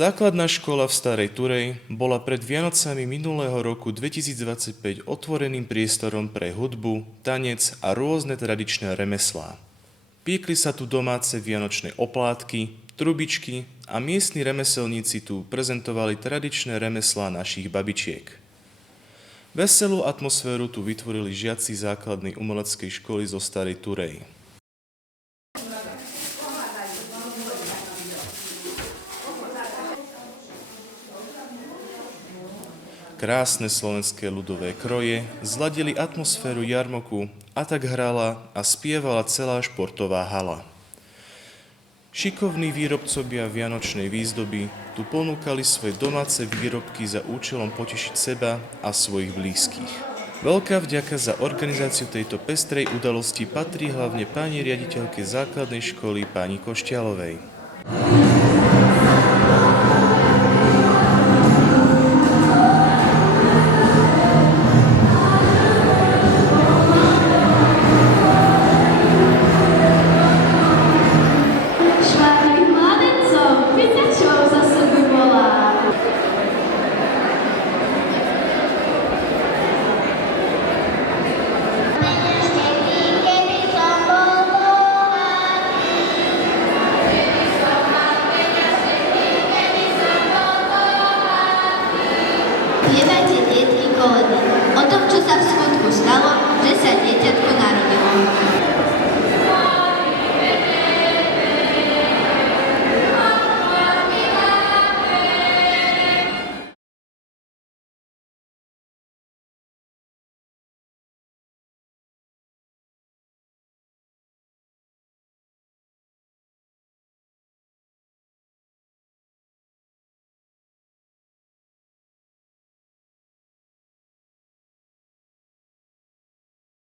Základná škola v Starej Turej bola pred Vianocami minulého roku 2025 otvoreným priestorom pre hudbu, tanec a rôzne tradičné remeslá. Piekli sa tu domáce vianočné oplátky, trubičky a miestni remeselníci tu prezentovali tradičné remeslá našich babičiek. Veselú atmosféru tu vytvorili žiaci základnej umeleckej školy zo Starej Turej. Krásne slovenské ľudové kroje zladili atmosféru jarmoku a tak hrala a spievala celá športová hala. Šikovní výrobcovia vianočnej výzdoby tu ponúkali svoje domáce výrobky za účelom potešiť seba a svojich blízkych. Veľká vďaka za organizáciu tejto pestrej udalosti patrí hlavne pani riaditeľke základnej školy pani Košťalovej. Spievajte detky koledy o tom, čo sa v skutku stalo, že sa dieťatko narodilo.